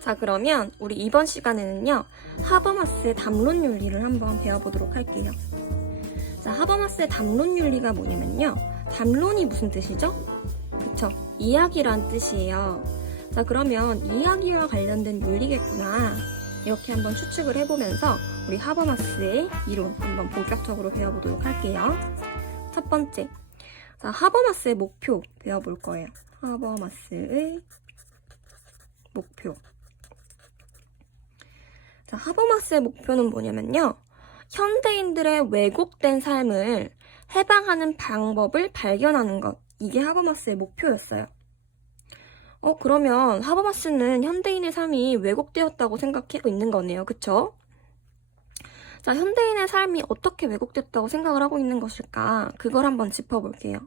자, 그러면 우리 이번 시간에는요, 하버마스의 담론 윤리를 한번 배워보도록 할게요. 자, 하버마스의 담론 윤리가 뭐냐면요, 담론이 무슨 뜻이죠? 그쵸? 이야기란 뜻이에요. 자, 그러면 이야기와 관련된 윤리겠구나, 이렇게 한번 추측을 해보면서 우리 하버마스의 이론 한번 본격적으로 배워보도록 할게요. 첫 번째, 자, 하버마스의 목표 배워볼 거예요. 하버마스의 목표. 자, 하버마스의 목표는 뭐냐면요, 현대인들의 왜곡된 삶을 해방하는 방법을 발견하는 것, 이게 하버마스의 목표였어요. 그러면 하버마스는 현대인의 삶이 왜곡되었다고 생각하고 있는 거네요. 그쵸? 자, 현대인의 삶이 어떻게 왜곡됐다고 생각을 하고 있는 것일까? 그걸 한번 짚어볼게요.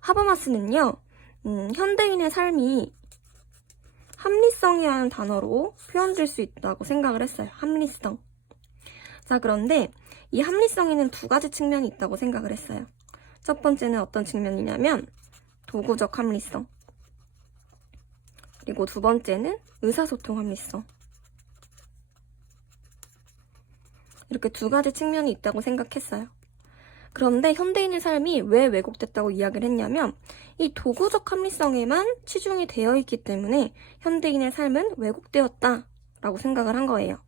하버마스는요, 현대인의 삶이 합리성이라는 단어로 표현될 수 있다고 생각을 했어요. 합리성. 자, 그런데 이 합리성에는 두 가지 측면이 있다고 생각을 했어요. 첫 번째는 어떤 측면이냐면 도구적 합리성. 그리고 두 번째는 의사소통 합리성. 이렇게 두 가지 측면이 있다고 생각했어요. 그런데 현대인의 삶이 왜 왜곡됐다고 이야기를 했냐면 이 도구적 합리성에만 치중이 되어 있기 때문에 현대인의 삶은 왜곡되었다라고 생각을 한 거예요.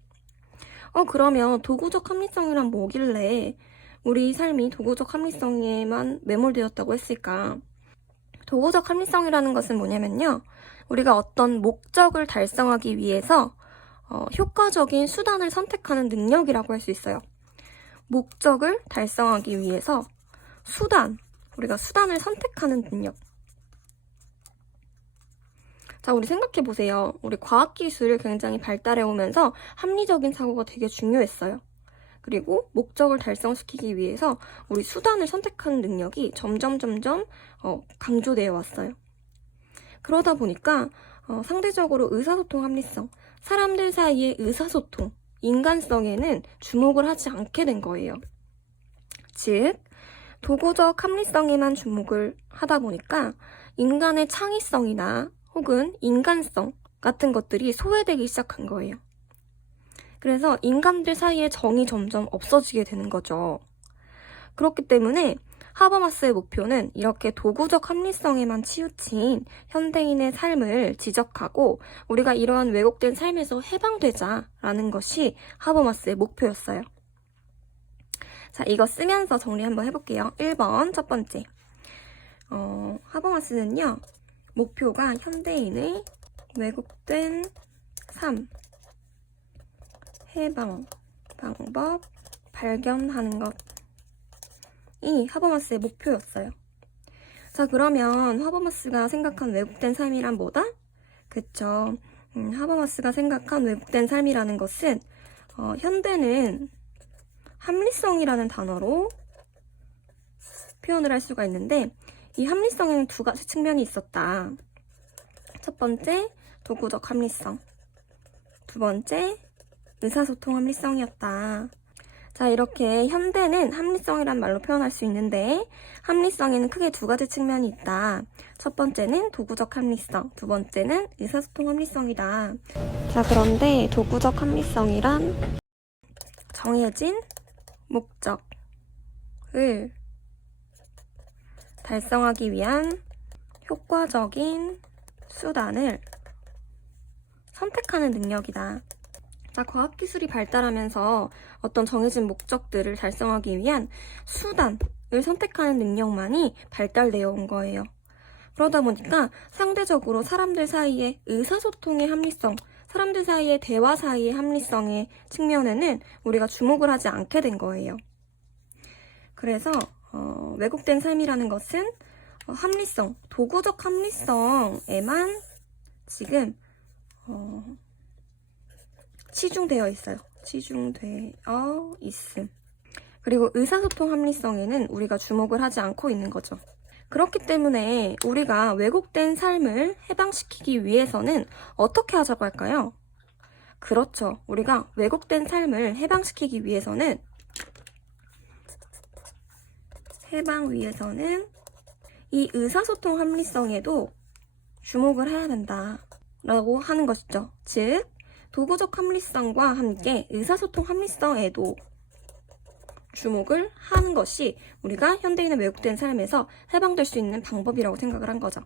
그러면 도구적 합리성이란 뭐길래 우리 삶이 도구적 합리성에만 매몰되었다고 했을까? 도구적 합리성이라는 것은 뭐냐면요, 우리가 어떤 목적을 달성하기 위해서 효과적인 수단을 선택하는 능력이라고 할 수 있어요. 목적을 달성하기 위해서 우리가 수단을 선택하는 능력. 자, 우리 생각해보세요. 우리 과학기술이 굉장히 발달해 오면서 합리적인 사고가 되게 중요했어요. 그리고 목적을 달성시키기 위해서 우리 수단을 선택하는 능력이 점점 강조되어 왔어요. 그러다 보니까 상대적으로 의사소통 합리성, 사람들 사이의 의사소통, 인간성에는 주목을 하지 않게 된 거예요. 즉, 도구적 합리성에만 주목을 하다 보니까 인간의 창의성이나 혹은 인간성 같은 것들이 소외되기 시작한 거예요. 그래서 인간들 사이의 정이 점점 없어지게 되는 거죠. 그렇기 때문에 하버마스의 목표는 이렇게 도구적 합리성에만 치우친 현대인의 삶을 지적하고 우리가 이러한 왜곡된 삶에서 해방되자라는 것이 하버마스의 목표였어요. 자, 이거 쓰면서 정리 한번 해볼게요. 1번 첫 번째, 하버마스는요, 목표가 현대인의 왜곡된 삶 해방 방법 발견하는 것이 하버마스의 목표였어요. 자, 그러면 하버마스가 생각한 왜곡된 삶이란 뭐다? 그쵸. 하버마스가 생각한 왜곡된 삶이라는 것은 현대는 합리성이라는 단어로 표현을 할 수가 있는데, 이 합리성에는 두 가지 측면이 있었다. 첫 번째, 도구적 합리성. 두 번째, 의사소통 합리성이었다. 자, 이렇게 현대는 합리성이란 말로 표현할 수 있는데, 합리성에는 크게 두 가지 측면이 있다. 첫 번째는 도구적 합리성, 두 번째는 의사소통 합리성이다. 자, 그런데 도구적 합리성이란 정해진 목적을 달성하기 위한 효과적인 수단을 선택하는 능력이다. 자, 과학기술이 발달하면서 어떤 정해진 목적들을 달성하기 위한 수단을 선택하는 능력만이 발달되어 온 거예요. 그러다 보니까 상대적으로 사람들 사이의 의사소통의 합리성, 사람들 사이의 대화 사이의 합리성의 측면에는 우리가 주목을 하지 않게 된 거예요. 그래서 왜곡된 삶이라는 것은 합리성, 도구적 합리성에만 지금 치중되어 있어요. 치중되어 있음. 그리고 의사소통 합리성에는 우리가 주목을 하지 않고 있는 거죠. 그렇기 때문에 우리가 왜곡된 삶을 해방시키기 위해서는 어떻게 하자고 할까요? 그렇죠. 우리가 왜곡된 삶을 해방시키기 위해서는 이 의사소통 합리성에도 주목을 해야 된다. 라고 하는 것이죠. 즉, 도구적 합리성과 함께 의사소통 합리성에도 주목을 하는 것이 우리가 현대인의 왜곡된 삶에서 해방될 수 있는 방법이라고 생각을 한 거죠.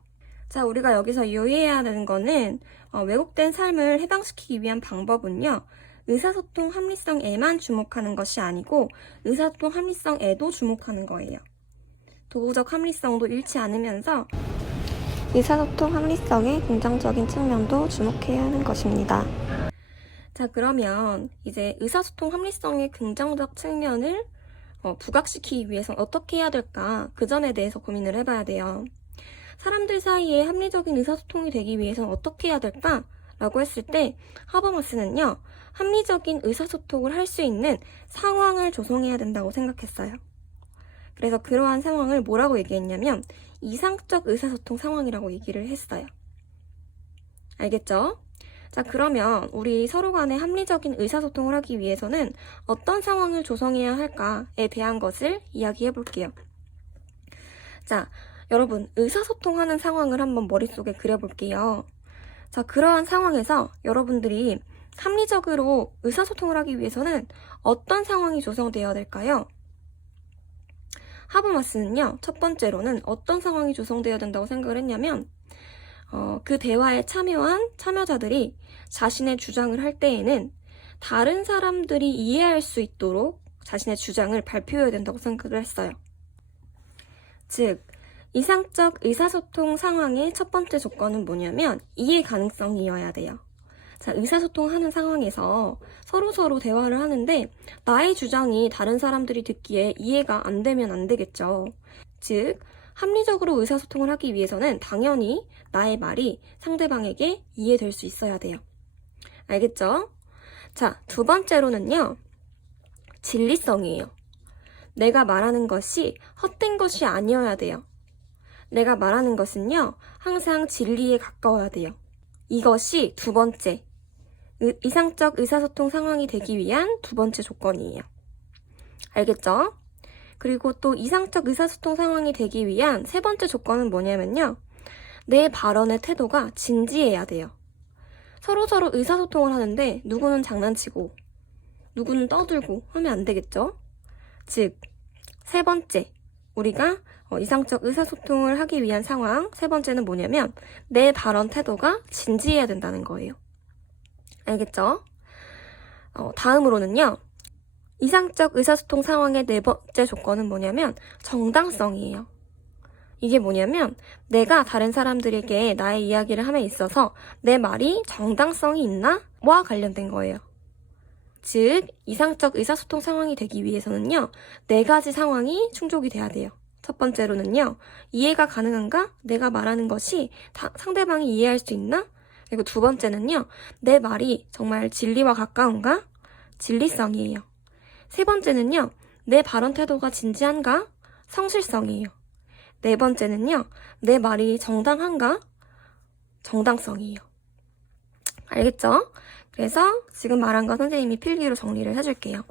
자, 우리가 여기서 유의해야 되는 거는 왜곡된 삶을 해방시키기 위한 방법은요. 의사소통 합리성에만 주목하는 것이 아니고 의사소통 합리성에도 주목하는 거예요. 도구적 합리성도 잃지 않으면서 의사소통 합리성의 긍정적인 측면도 주목해야 하는 것입니다. 자, 그러면 이제 의사소통 합리성의 긍정적 측면을 부각시키기 위해서 어떻게 해야 될까? 그 점에 대해서 고민을 해봐야 돼요. 사람들 사이에 합리적인 의사소통이 되기 위해서는 어떻게 해야 될까? 라고 했을 때 하버마스는요. 합리적인 의사소통을 할 수 있는 상황을 조성해야 된다고 생각했어요. 그래서 그러한 상황을 뭐라고 얘기했냐면 이상적 의사소통 상황이라고 얘기를 했어요. 알겠죠? 자, 그러면 우리 서로 간에 합리적인 의사소통을 하기 위해서는 어떤 상황을 조성해야 할까에 대한 것을 이야기해 볼게요. 자, 여러분, 의사소통하는 상황을 한번 머릿속에 그려볼게요. 자, 그러한 상황에서 여러분들이 합리적으로 의사소통을 하기 위해서는 어떤 상황이 조성되어야 될까요? 하버마스는요, 첫 번째로는 어떤 상황이 조성되어야 된다고 생각을 했냐면 그 대화에 참여한 참여자들이 자신의 주장을 할 때에는 다른 사람들이 이해할 수 있도록 자신의 주장을 발표해야 된다고 생각을 했어요. 즉, 이상적 의사소통 상황의 첫 번째 조건은 뭐냐면 이해 가능성이어야 돼요. 자, 의사소통하는 상황에서 서로 대화를 하는데 나의 주장이 다른 사람들이 듣기에 이해가 안 되면 안 되겠죠. 즉, 합리적으로 의사소통을 하기 위해서는 당연히 나의 말이 상대방에게 이해될 수 있어야 돼요. 알겠죠? 자, 두 번째로는요. 진리성이에요. 내가 말하는 것이 헛된 것이 아니어야 돼요. 내가 말하는 것은요. 항상 진리에 가까워야 돼요. 이것이 두 번째, 이상적 의사소통 상황이 되기 위한 두 번째 조건이에요. 알겠죠? 그리고 또 이상적 의사소통 상황이 되기 위한 세 번째 조건은 뭐냐면요. 내 발언의 태도가 진지해야 돼요. 서로 의사소통을 하는데 누구는 장난치고 누구는 떠들고 하면 안 되겠죠? 즉, 세 번째, 우리가 이상적 의사소통을 하기 위한 상황 세 번째는 뭐냐면 내 발언 태도가 진지해야 된다는 거예요. 알겠죠? 다음으로는요. 이상적 의사소통 상황의 네 번째 조건은 뭐냐면 정당성이에요. 이게 뭐냐면 내가 다른 사람들에게 나의 이야기를 함에 있어서 내 말이 정당성이 있나? 와 관련된 거예요. 즉, 이상적 의사소통 상황이 되기 위해서는요. 네 가지 상황이 충족이 돼야 돼요. 첫 번째로는요. 이해가 가능한가? 내가 말하는 것이 상대방이 이해할 수 있나? 그리고 두 번째는요. 내 말이 정말 진리와 가까운가? 진리성이에요. 세 번째는요. 내 발언 태도가 진지한가? 성실성이에요. 네 번째는요. 내 말이 정당한가? 정당성이에요. 알겠죠? 그래서 지금 말한 거 선생님이 필기로 정리를 해줄게요.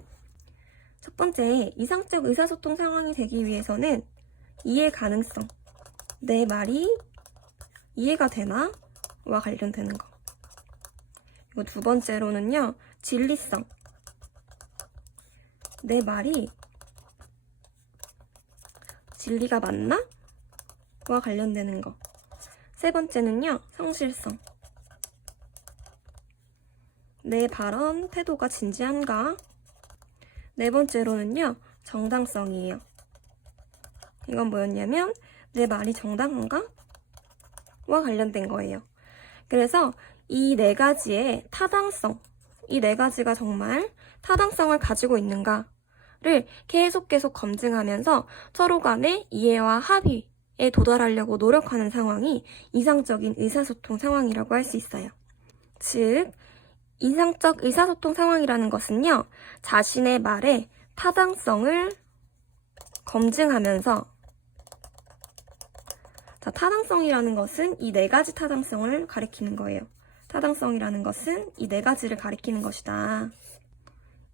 첫 번째, 이상적 의사소통 상황이 되기 위해서는 이해 가능성. 내 말이 이해가 되나? 와 관련되는 거. 그리고 두 번째로는요. 진리성. 내 말이 진리가 맞나? 와 관련되는 거. 세 번째는요. 성실성. 내 발언 태도가 진지한가? 네 번째로는요. 정당성이에요. 이건 뭐였냐면 내 말이 정당한가? 와 관련된 거예요. 그래서 이 네 가지의 타당성, 이 네 가지가 정말 타당성을 가지고 있는가를 계속 검증하면서 서로 간의 이해와 합의에 도달하려고 노력하는 상황이 이상적인 의사소통 상황이라고 할 수 있어요. 즉, 이상적 의사소통 상황이라는 것은요, 자신의 말의 타당성을 검증하면서 자, 타당성이라는 것은 이 네 가지 타당성을 가리키는 거예요. 타당성이라는 것은 이 네 가지를 가리키는 것이다.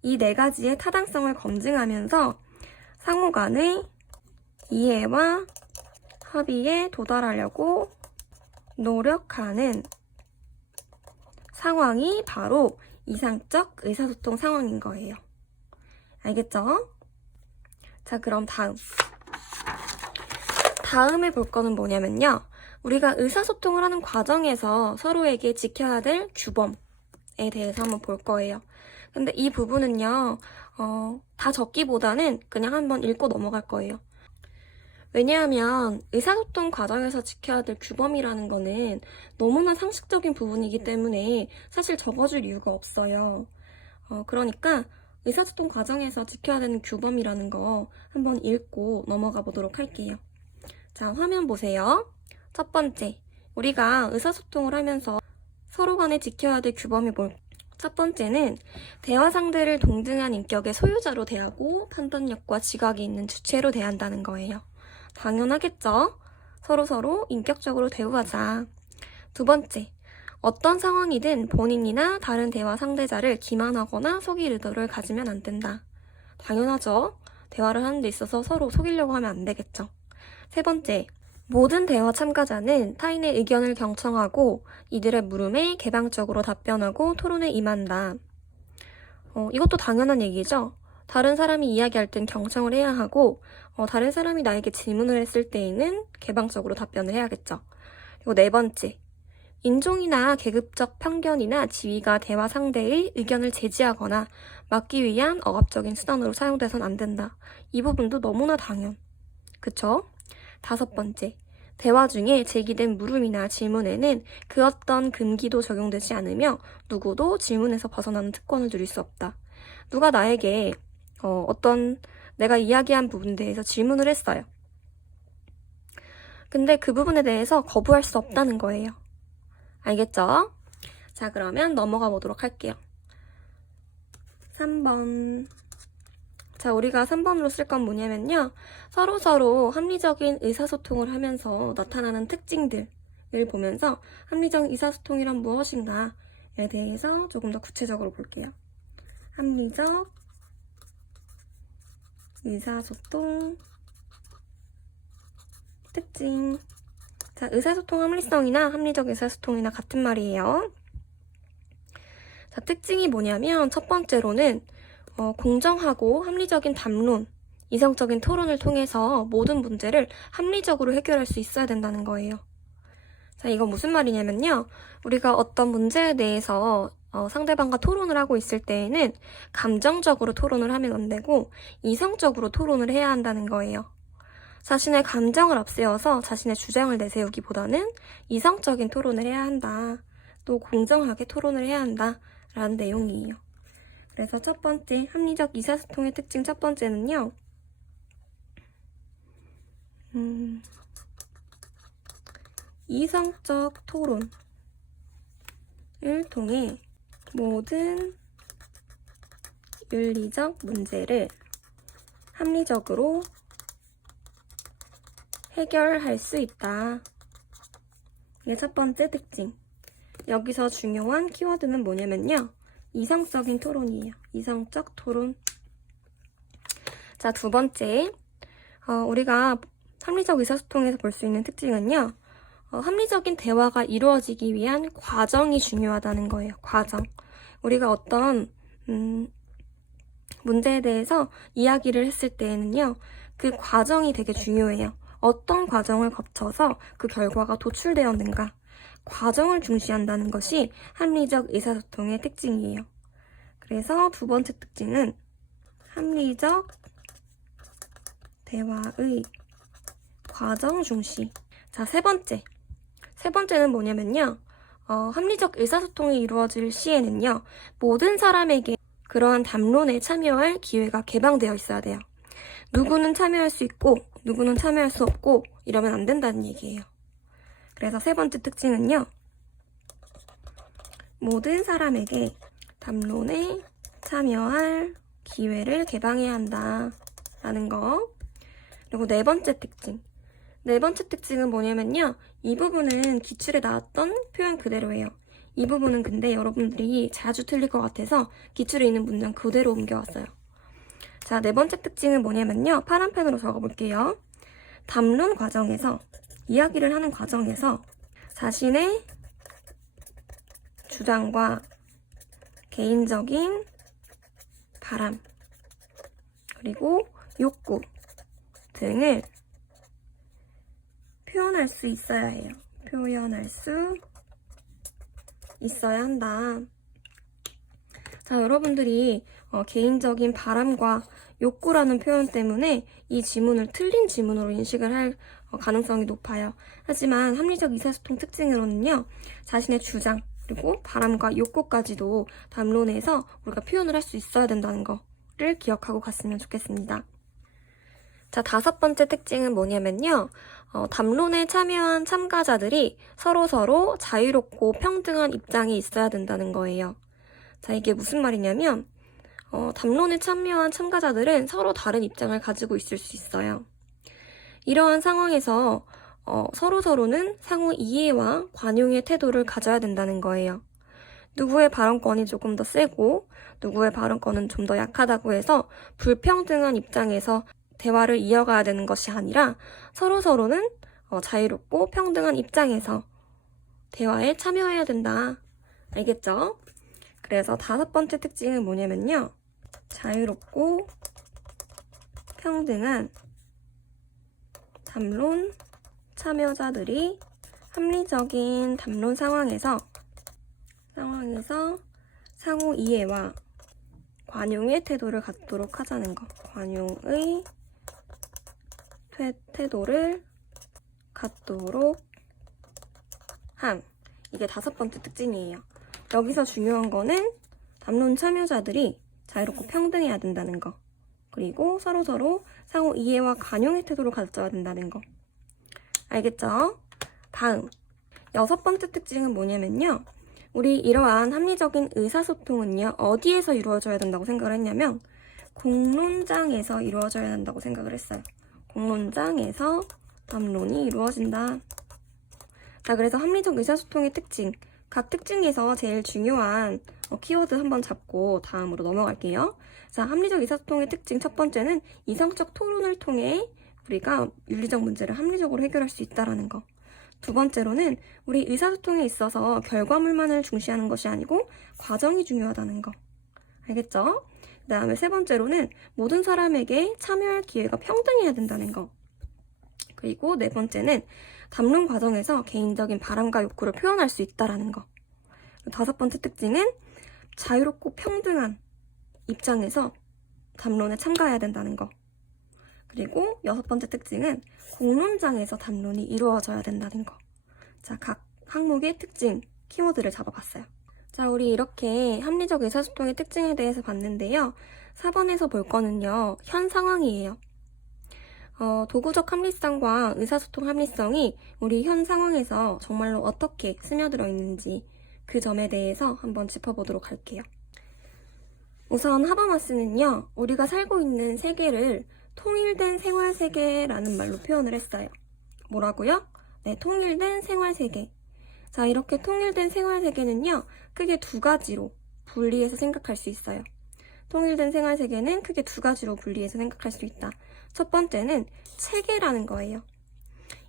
이 네 가지의 타당성을 검증하면서 상호 간의 이해와 합의에 도달하려고 노력하는 상황이 바로 이상적 의사소통 상황인 거예요. 알겠죠? 자, 그럼 다음에 볼 거는 뭐냐면요. 우리가 의사소통을 하는 과정에서 서로에게 지켜야 될 규범에 대해서 한번 볼 거예요. 근데 이 부분은요, 다 적기보다는 그냥 한번 읽고 넘어갈 거예요. 왜냐하면 의사소통 과정에서 지켜야 될 규범이라는 거는 너무나 상식적인 부분이기 때문에 사실 적어줄 이유가 없어요. 그러니까 의사소통 과정에서 지켜야 되는 규범이라는 거 한번 읽고 넘어가 보도록 할게요. 자, 화면 보세요. 첫 번째, 우리가 의사소통을 하면서 서로 간에 지켜야 될 규범이 첫 번째는 대화 상대를 동등한 인격의 소유자로 대하고 판단력과 지각이 있는 주체로 대한다는 거예요. 당연하겠죠? 서로 인격적으로 대우하자. 두 번째, 어떤 상황이든 본인이나 다른 대화 상대자를 기만하거나 속일 의도를 가지면 안 된다. 당연하죠? 대화를 하는 데 있어서 서로 속이려고 하면 안 되겠죠. 세 번째, 모든 대화 참가자는 타인의 의견을 경청하고 이들의 물음에 개방적으로 답변하고 토론에 임한다. 이것도 당연한 얘기죠. 다른 사람이 이야기할 땐 경청을 해야 하고 다른 사람이 나에게 질문을 했을 때에는 개방적으로 답변을 해야겠죠. 그리고 네 번째, 인종이나 계급적 편견이나 지위가 대화 상대의 의견을 제지하거나 막기 위한 억압적인 수단으로 사용돼선 안 된다. 이 부분도 너무나 당연. 그쵸? 다섯 번째, 대화 중에 제기된 물음이나 질문에는 그 어떤 금기도 적용되지 않으며 누구도 질문에서 벗어나는 특권을 누릴 수 없다. 누가 나에게 내가 이야기한 부분에 대해서 질문을 했어요. 근데 그 부분에 대해서 거부할 수 없다는 거예요. 알겠죠? 자, 그러면 넘어가 보도록 할게요. 3번. 자, 우리가 3번으로 쓸 건 뭐냐면요. 서로 합리적인 의사소통을 하면서 나타나는 특징들을 보면서 합리적 의사소통이란 무엇인가에 대해서 조금 더 구체적으로 볼게요. 합리적 의사소통 특징. 자, 의사소통 합리성이나 합리적 의사소통이나 같은 말이에요. 자, 특징이 뭐냐면 첫 번째로는 공정하고 합리적인 담론, 이성적인 토론을 통해서 모든 문제를 합리적으로 해결할 수 있어야 된다는 거예요. 자, 이건 무슨 말이냐면요. 우리가 어떤 문제에 대해서 상대방과 토론을 하고 있을 때에는 감정적으로 토론을 하면 안 되고 이성적으로 토론을 해야 한다는 거예요. 자신의 감정을 앞세워서 자신의 주장을 내세우기보다는 이성적인 토론을 해야 한다. 또 공정하게 토론을 해야 한다. 라는 내용이에요. 그래서 첫 번째, 합리적 의사소통의 특징 첫 번째는요. 이성적 토론을 통해 모든 윤리적 문제를 합리적으로 해결할 수 있다. 이게 첫 번째 특징. 여기서 중요한 키워드는 뭐냐면요. 이성적인 토론이에요. 이성적 토론. 자, 두 번째. 우리가 합리적 의사소통에서 볼 수 있는 특징은요. 합리적인 대화가 이루어지기 위한 과정이 중요하다는 거예요. 과정. 우리가 어떤 문제에 대해서 이야기를 했을 때에는요. 그 과정이 되게 중요해요. 어떤 과정을 거쳐서 그 결과가 도출되었는가. 과정을 중시한다는 것이 합리적 의사소통의 특징이에요. 그래서 두 번째 특징은 합리적 대화의 과정 중시. 자, 세 번째는 뭐냐면요. 합리적 의사소통이 이루어질 시에는요. 모든 사람에게 그러한 담론에 참여할 기회가 개방되어 있어야 돼요. 누구는 참여할 수 있고 누구는 참여할 수 없고 이러면 안 된다는 얘기예요. 그래서 세 번째 특징은요. 모든 사람에게 담론에 참여할 기회를 개방해야 한다라는 거. 그리고 네 번째 특징. 네 번째 특징은 뭐냐면요. 이 부분은 기출에 나왔던 표현 그대로예요. 이 부분은 근데 여러분들이 자주 틀릴 것 같아서 기출에 있는 문장 그대로 옮겨왔어요. 자, 네 번째 특징은 뭐냐면요. 파란펜으로 적어볼게요. 담론 과정에서, 이야기를 하는 과정에서 자신의 주장과 개인적인 바람, 그리고 욕구 등을 표현할 수 있어야 해요. 표현할 수 있어야 한다. 자, 여러분들이 개인적인 바람과 욕구라는 표현 때문에 이 지문을 틀린 지문으로 인식을 할 가능성이 높아요. 하지만 합리적 의사소통 특징으로는요, 자신의 주장, 그리고 바람과 욕구까지도 담론에서 우리가 표현을 할 수 있어야 된다는 거를 기억하고 갔으면 좋겠습니다. 자, 5번째 특징은 뭐냐면요. 담론에 참여한 참가자들이 서로 자유롭고 평등한 입장이 있어야 된다는 거예요. 자, 이게 무슨 말이냐면, 담론에 참여한 참가자들은 서로 다른 입장을 가지고 있을 수 있어요. 이러한 상황에서 서로는 상호 이해와 관용의 태도를 가져야 된다는 거예요. 누구의 발언권이 조금 더 세고 누구의 발언권은 좀 더 약하다고 해서 불평등한 입장에서 대화를 이어가야 되는 것이 아니라 서로는 자유롭고 평등한 입장에서 대화에 참여해야 된다. 알겠죠? 그래서 5번째 특징은 뭐냐면요. 자유롭고 평등한 담론 참여자들이 합리적인 담론 상황에서 상호 이해와 관용의 태도를 갖도록 하자는 것. 관용의 태도를 갖도록 함. 이게 5번째 특징이에요. 여기서 중요한 거는 담론 참여자들이 자유롭고 평등해야 된다는 거. 그리고 서로 상호 이해와 관용의 태도를 가져야 된다는 거. 알겠죠? 다음 6번째 특징은 뭐냐면요. 우리 이러한 합리적인 의사소통은요. 어디에서 이루어져야 된다고 생각을 했냐면 공론장에서 이루어져야 한다고 생각을 했어요. 공론장에서 담론이 이루어진다. 자, 그래서 합리적 의사소통의 특징. 각 특징에서 제일 중요한 키워드 한번 잡고 다음으로 넘어갈게요. 자, 합리적 의사소통의 특징 첫 번째는 이성적 토론을 통해 우리가 윤리적 문제를 합리적으로 해결할 수 있다는 거. 두 번째로는 우리 의사소통에 있어서 결과물만을 중시하는 것이 아니고 과정이 중요하다는 거. 알겠죠? 그 다음에 세 번째로는 모든 사람에게 참여할 기회가 평등해야 된다는 거. 그리고 네 번째는 담론 과정에서 개인적인 바람과 욕구를 표현할 수 있다는 거. 5번째 특징은 자유롭고 평등한 입장에서 담론에 참가해야 된다는 거. 그리고 6번째 특징은 공론장에서 담론이 이루어져야 된다는 거. 자, 각 항목의 특징, 키워드를 잡아봤어요. 자, 우리 이렇게 합리적 의사소통의 특징에 대해서 봤는데요. 4번에서 볼 거는요, 현 상황이에요. 도구적 합리성과 의사소통 합리성이 우리 현 상황에서 정말로 어떻게 스며들어 있는지 그 점에 대해서 한번 짚어보도록 할게요. 우선 하버마스는요, 우리가 살고 있는 세계를 통일된 생활세계라는 말로 표현을 했어요. 뭐라고요? 네, 통일된 생활세계. 자, 이렇게 통일된 생활세계는요, 크게 2가지로 분리해서 생각할 수 있어요. 통일된 생활세계는 크게 2가지로 분리해서 생각할 수 있다. 첫 번째는 체계라는 거예요.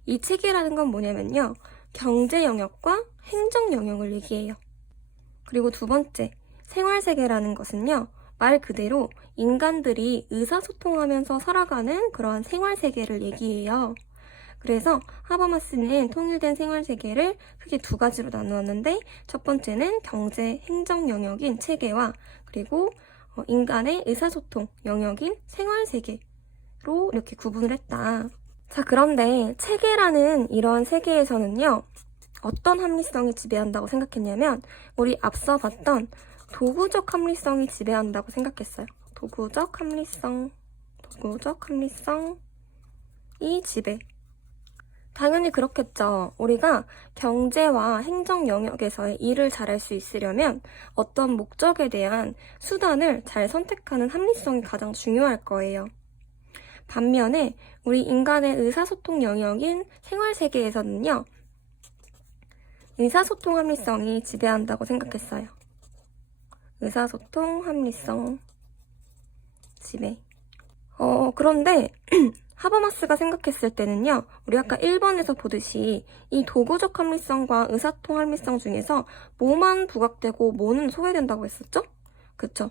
이 체계라는 건 뭐냐면요, 경제 영역과 행정 영역을 얘기해요. 그리고 두 번째, 생활세계라는 것은요, 말 그대로 인간들이 의사소통하면서 살아가는 그러한 생활세계를 얘기해요. 그래서 하버마스는 통일된 생활세계를 크게 2가지로 나누었는데, 첫 번째는 경제, 행정 영역인 체계와 그리고 인간의 의사소통 영역인 생활세계로 이렇게 구분을 했다. 자, 그런데 체계라는 이런 세계에서는요, 어떤 합리성이 지배한다고 생각했냐면 우리 앞서 봤던 도구적 합리성이 지배한다고 생각했어요. 도구적 합리성이 지배. 당연히 그렇겠죠. 우리가 경제와 행정 영역에서의 일을 잘할 수 있으려면 어떤 목적에 대한 수단을 잘 선택하는 합리성이 가장 중요할 거예요. 반면에 우리 인간의 의사소통 영역인 생활세계에서는요, 의사소통 합리성이 지배한다고 생각했어요. 의사소통 합리성 지배. 그런데 하버마스가 생각했을 때는요, 우리 아까 1번에서 보듯이 이 도구적 합리성과 의사통 합리성 중에서 뭐만 부각되고 뭐는 소외된다고 했었죠? 그쵸?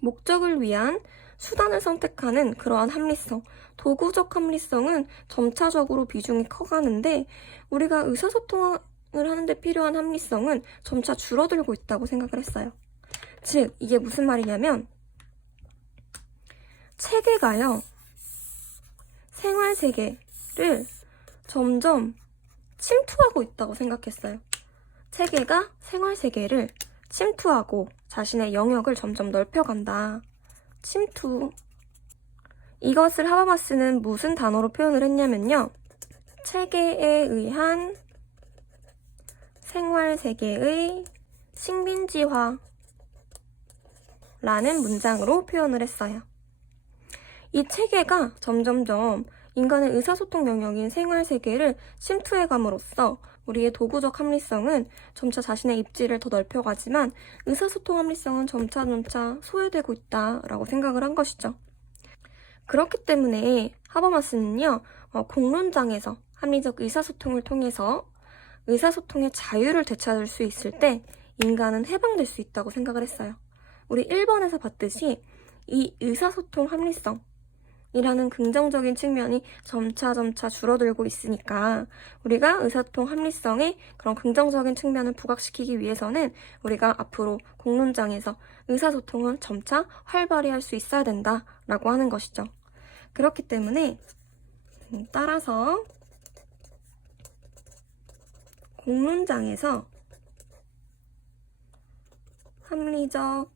목적을 위한 수단을 선택하는 그러한 합리성, 도구적 합리성은 점차적으로 비중이 커가는데 우리가 의사소통을 하는데 필요한 합리성은 점차 줄어들고 있다고 생각을 했어요. 즉, 이게 무슨 말이냐면 체계가요, 생활 세계를 점점 침투하고 있다고 생각했어요. 체계가 생활 세계를 침투하고 자신의 영역을 점점 넓혀간다. 침투. 이것을 하버마스는 무슨 단어로 표현을 했냐면요. 체계에 의한 생활 세계의 식민지화 라는 문장으로 표현을 했어요. 이 체계가 점점점 인간의 의사소통 영역인 생활세계를 침투해감으로써 우리의 도구적 합리성은 점차 자신의 입지를 더 넓혀가지만 의사소통 합리성은 점차 소외되고 있다라고 생각을 한 것이죠. 그렇기 때문에 하버마스는요, 공론장에서 합리적 의사소통을 통해서 의사소통의 자유를 되찾을 수 있을 때 인간은 해방될 수 있다고 생각을 했어요. 우리 1번에서 봤듯이 이 의사소통 합리성 이라는 긍정적인 측면이 점차 줄어들고 있으니까 우리가 의사소통 합리성의 그런 긍정적인 측면을 부각시키기 위해서는 우리가 앞으로 공론장에서 의사소통은 점차 활발히 할 수 있어야 된다라고 하는 것이죠. 그렇기 때문에 따라서 공론장에서 합리적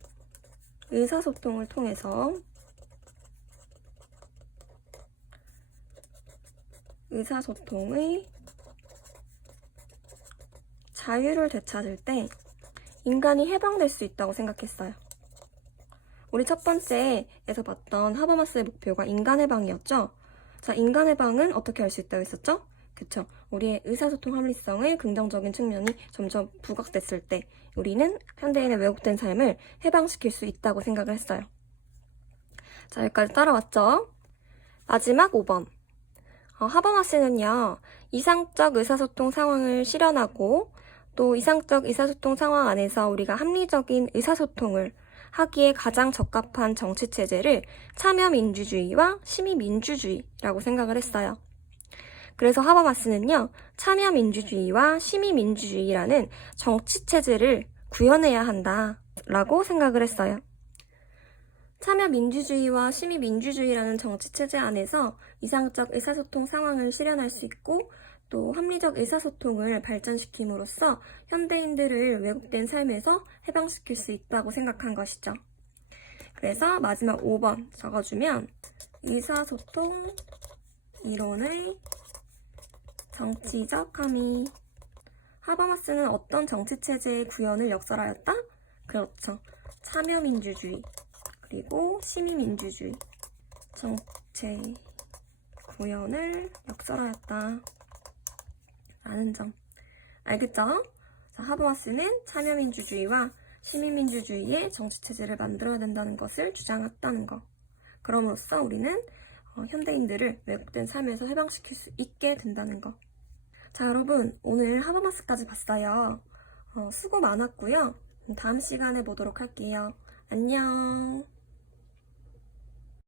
의사소통을 통해서 의사소통의 자유를 되찾을 때 인간이 해방될 수 있다고 생각했어요. 우리 첫 번째에서 봤던 하버마스의 목표가 인간 해방이었죠? 자, 인간 해방은 어떻게 할 수 있다고 했었죠? 그쵸? 우리의 의사소통 합리성의 긍정적인 측면이 점점 부각됐을 때 우리는 현대인의 왜곡된 삶을 해방시킬 수 있다고 생각을 했어요. 자, 여기까지 따라왔죠? 마지막 5번. 하버마스는요, 이상적 의사소통 상황을 실현하고 또 이상적 의사소통 상황 안에서 우리가 합리적인 의사소통을 하기에 가장 적합한 정치체제를 참여민주주의와 시민민주주의라고 생각을 했어요. 그래서 하버마스는요, 참여민주주의와 시민민주주의라는 정치체제를 구현해야 한다라고 생각을 했어요. 참여민주주의와 시민민주주의라는 정치체제 안에서 이상적 의사소통 상황을 실현할 수 있고 또 합리적 의사소통을 발전시킴으로써 현대인들을 왜곡된 삶에서 해방시킬 수 있다고 생각한 것이죠. 그래서 마지막 5번 적어주면 의사소통 이론의 정치적 함의. 하버마스는 어떤 정치체제의 구현을 역설하였다? 그렇죠. 참여민주주의 그리고 시민민주주의 정체 구현을 역설하였다 라는 점 알겠죠? 자, 하버마스는 참여민주주의와 시민민주주의의 정치체제를 만들어야 된다는 것을 주장했다는 거. 그럼으로써 우리는 현대인들을 왜곡된 삶에서 해방시킬 수 있게 된다는 거. 자, 여러분 오늘 하버마스까지 봤어요. 수고 많았고요. 다음 시간에 보도록 할게요. 안녕.